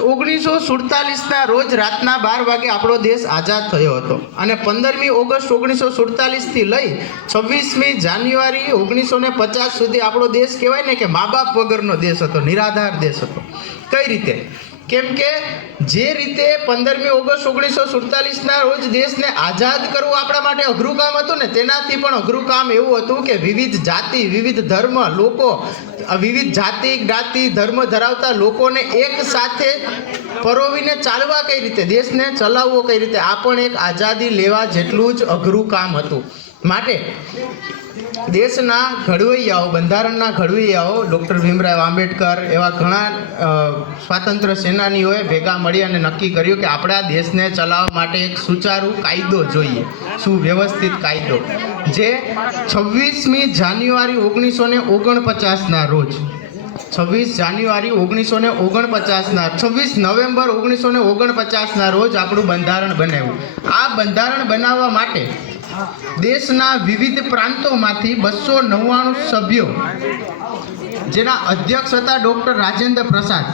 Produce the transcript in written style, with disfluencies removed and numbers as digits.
August 1947ના રોજ રાતના 12 વાગે આપણો દેશ આઝાદ થયો હતો અને 15મી ઓગસ્ટ 1947 થી લઈ 26મી જાન્યુઆરી 1950 સુધી આપણો દેશ કહેવાય ને કે મા બાપ વગરનો દેશ હતો, નિરાધાર દેશ હતો. કઈ રીતે? કેમ કે જે રીતે 15મી ઓગસ્ટ 1947ના રોજ દેશને આઝાદ કરવું આપણા માટે અઘરું કામ હતું ને, તેનાથી પણ અઘરું કામ એવું હતું કે વિવિધ જાતિ, વિવિધ ધર્મ લોકો, વિવિધ જાતિ જ્ઞાતિ ધર્મ ધરાવતા લોકોને એક સાથે પરોવીને ચાલવા કઈ રીતે, દેશને ચલાવવો કઈ રીતે, આ પણ એક આઝાદી લેવા જેટલું જ અઘરું કામ હતું. માટે દેશના ઘડવૈયાઓ, બંધારણના ઘડવૈયાઓ ડૉક્ટર ભીમરાવ આંબેડકર એવા ઘણા સ્વાતંત્ર્ય સેનાનીઓએ ભેગા મળી અને નક્કી કર્યું કે આપણા દેશને ચલાવવા માટે એક સુચારુ કાયદો જોઈએ, સુવ્યવસ્થિત કાયદો, જે 26મી જાન્યુઆરી 1949ના રોજ 26 જાન્યુઆરી 1949ના 26 નવેમ્બર 1949ના રોજ આપણું બંધારણ બનાવ્યું. આ બંધારણ બનાવવા માટે દેશના વિવિધ પ્રાંતોમાંથી 299 સભ્યો, જેના અધ્યક્ષ હતા ડૉક્ટર રાજેન્દ્ર પ્રસાદ,